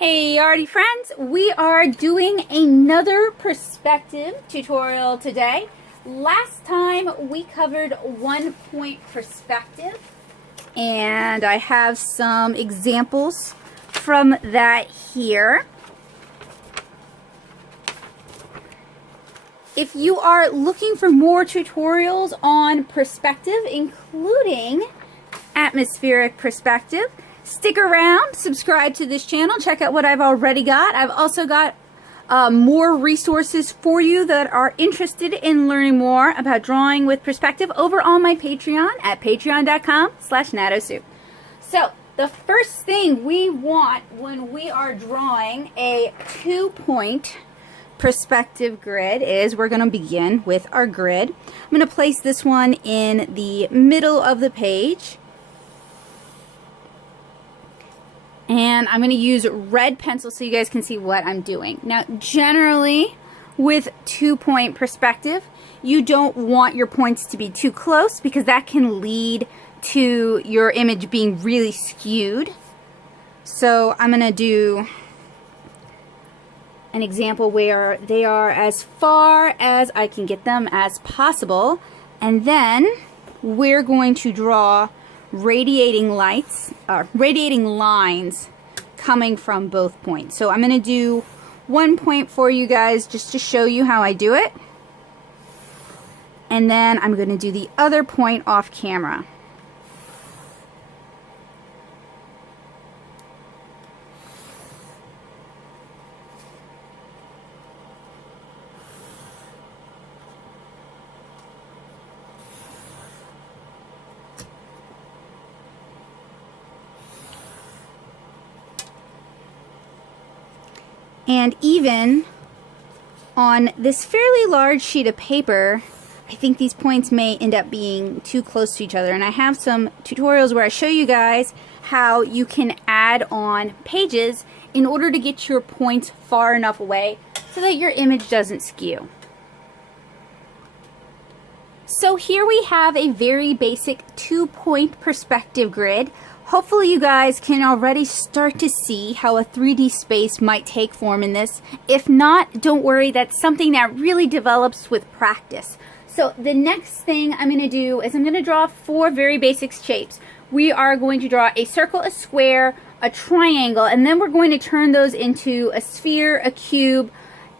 Hey arty friends, we are doing another perspective tutorial today. Last time we covered 1-point perspective, and I have some examples from that here. If you are looking for more tutorials on perspective, including atmospheric perspective, stick around, subscribe to this channel, check out what I've already got. I've also got more resources for you that are interested in learning more about drawing with perspective over on my Patreon at patreon.com/natosoup. So the first thing we want when we are drawing a 2-point perspective grid is we're going to begin with our grid. I'm going to place this one in the middle of the page. And I'm going to use red pencil so you guys can see what I'm doing. Now, generally, with 2-point perspective, you don't want your points to be too close because that can lead to your image being really skewed. So I'm going to do an example where they are as far as I can get them as possible. And then we're going to draw radiating lines coming from both points. So I'm going to do 1 point for you guys just to show you how I do it, and then I'm going to do the other point off camera. And even on this fairly large sheet of paper, I think these points may end up being too close to each other. And I have some tutorials where I show you guys how you can add on pages in order to get your points far enough away so that your image doesn't skew. So here we have a very basic 2-point perspective grid. Hopefully you guys can already start to see how a 3D space might take form in this. If not, don't worry, that's something that really develops with practice. So the next thing I'm going to do is I'm going to draw 4 very basic shapes. We are going to draw a circle, a square, a triangle, and then we're going to turn those into a sphere, a cube,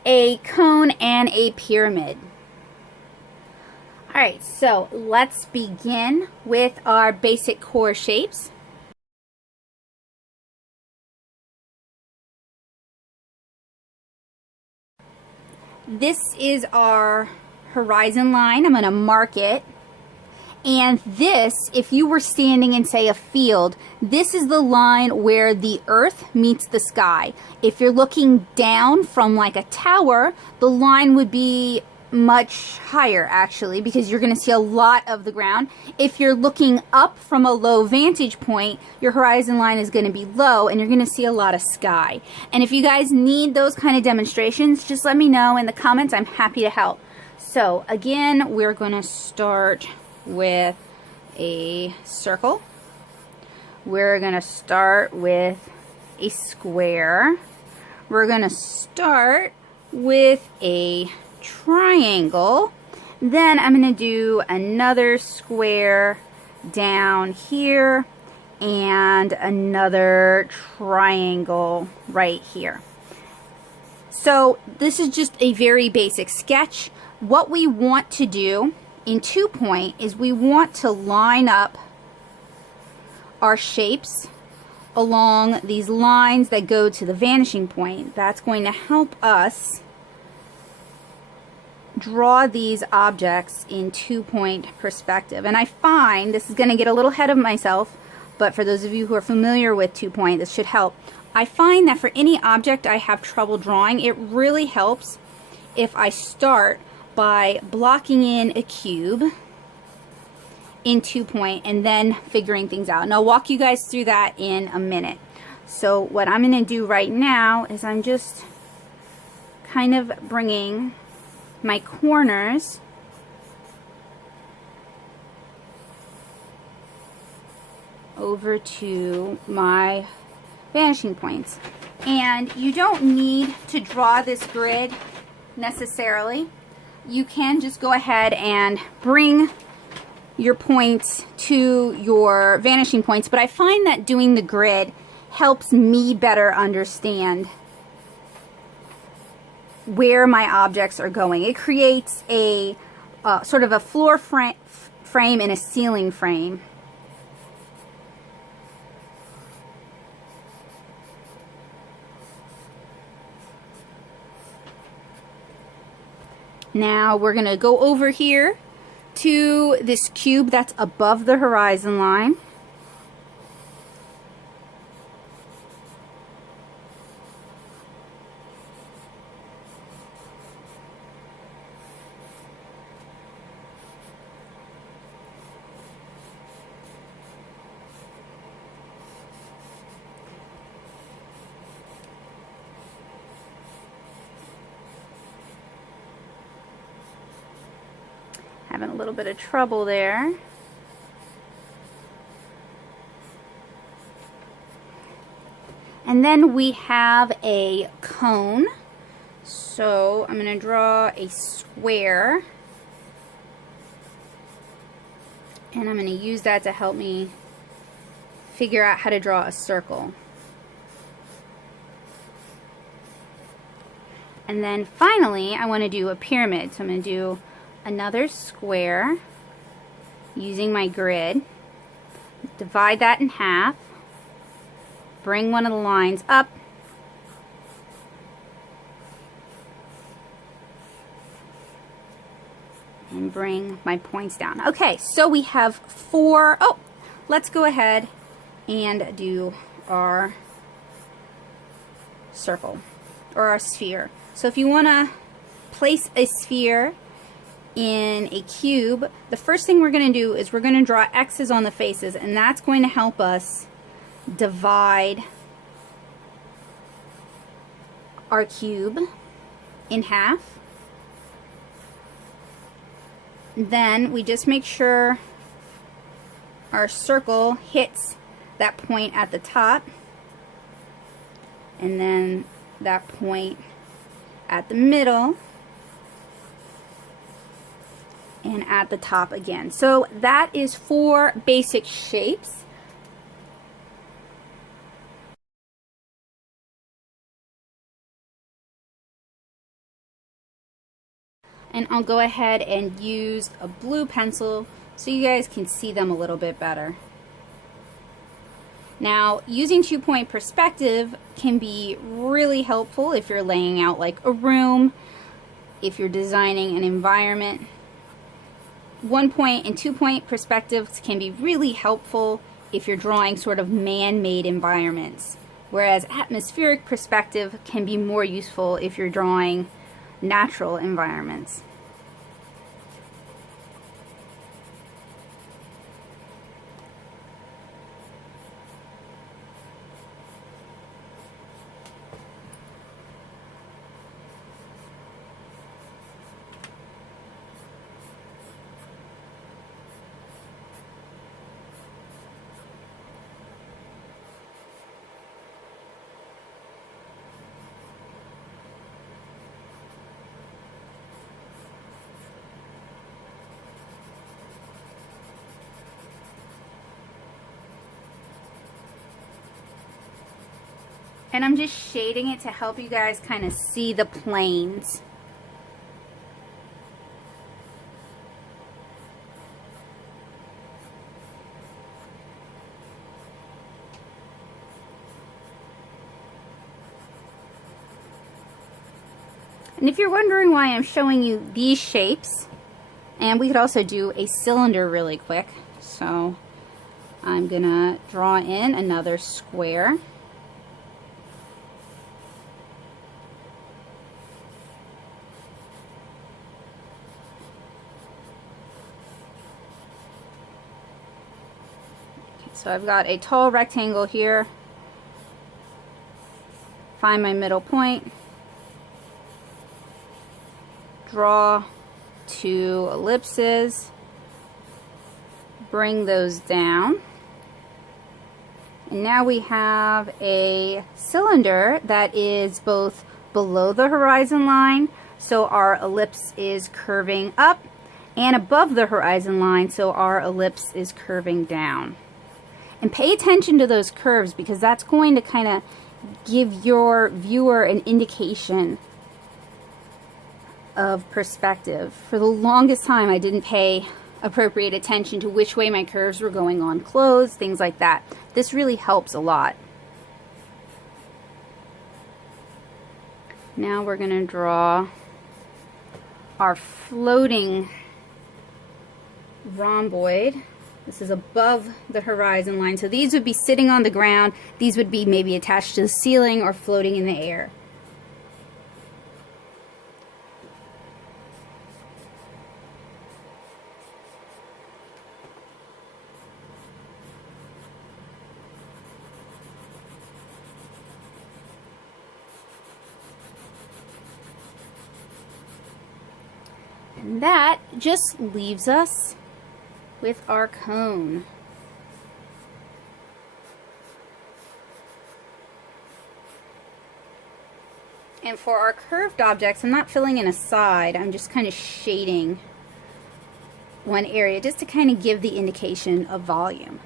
a cone, and a pyramid. Alright, so let's begin with our basic core shapes. This is our horizon line. I'm going to mark it. And this, if you were standing in, say, a field, this is the line where the earth meets the sky. If you're looking down from like a tower, the line would be much higher actually, because you're going to see a lot of the ground. If you're looking up from a low vantage point, your horizon line is going to be low and you're going to see a lot of sky. And if you guys need those kind of demonstrations, just let me know in the comments. I'm happy to help. So again, we're going to start with a circle. We're going to start with a square. We're going to start with a triangle. Then I'm going to do another square down here and another triangle right here. So this is just a very basic sketch. What we want to do in 2-point is we want to line up our shapes along these lines that go to the vanishing point. That's going to help us draw these objects in 2-point perspective. And I find, this is going to get a little ahead of myself, but for those of you who are familiar with 2-point, this should help. I find that for any object I have trouble drawing, it really helps if I start by blocking in a cube in 2-point and then figuring things out. And I'll walk you guys through that in a minute. So what I'm going to do right now is I'm just kind of bringing my corners over to my vanishing points. And you don't need to draw this grid necessarily. You can just go ahead and bring your points to your vanishing points, but I find that doing the grid helps me better understand where my objects are going. It creates a sort of a floor frame and a ceiling frame. Now we're going to go over here to this cube that's above the horizon line. Having a little bit of trouble there. And then we have a cone. So I'm going to draw a square. And I'm going to use that to help me figure out how to draw a circle. And then finally, I want to do a pyramid. So I'm going to do another square using my grid, divide that in half, bring one of the lines up, and bring my points down. Okay, so we have 4. Oh, let's go ahead and do our circle or our sphere. So if you want to place a sphere in a cube, the first thing we're going to do is we're going to draw X's on the faces, and that's going to help us divide our cube in half. Then we just make sure our circle hits that point at the top, and then that point at the middle, and at the top again. So that is 4 basic shapes. And I'll go ahead and use a blue pencil so you guys can see them a little bit better. Now, using 2-point perspective can be really helpful if you're laying out like a room, if you're designing an environment. 1-point and 2-point perspectives can be really helpful if you're drawing sort of man-made environments, whereas atmospheric perspective can be more useful if you're drawing natural environments. And I'm just shading it to help you guys kind of see the planes. And if you're wondering why I'm showing you these shapes, and we could also do a cylinder really quick. So I'm gonna draw in another square. So I've got a tall rectangle here. Find my middle point. Draw 2 ellipses. Bring those down. And now we have a cylinder that is both below the horizon line, so our ellipse is curving up, and above the horizon line, so our ellipse is curving down. And pay attention to those curves, because that's going to kind of give your viewer an indication of perspective. For the longest time, I didn't pay appropriate attention to which way my curves were going on clothes, things like that. This really helps a lot. Now we're going to draw our floating rhomboid. This is above the horizon line, so these would be sitting on the ground. These would be maybe attached to the ceiling or floating in the air. And that just leaves us with our cone. And for our curved objects, I'm not filling in a side, I'm just kind of shading one area just to kind of give the indication of volume.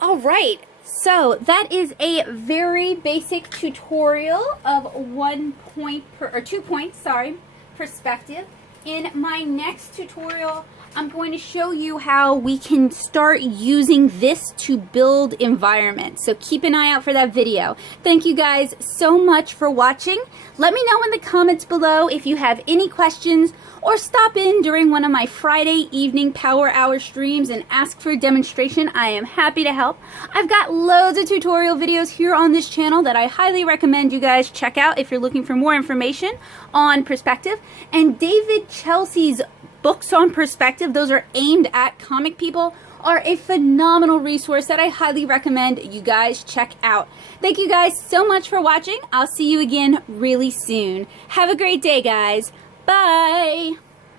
All right, so that is a very basic tutorial of 2 points, perspective. In my next tutorial, I'm going to show you how we can start using this to build environments. So keep an eye out for that video. Thank you guys so much for watching. Let me know in the comments below if you have any questions, or stop in during one of my Friday evening power hour streams and ask for a demonstration. I am happy to help. I've got loads of tutorial videos here on this channel that I highly recommend you guys check out if you're looking for more information on perspective. And David Chelsea's books on perspective, those are aimed at comic people, are a phenomenal resource that I highly recommend you guys check out. Thank you guys so much for watching. I'll see you again really soon. Have a great day, guys. Bye!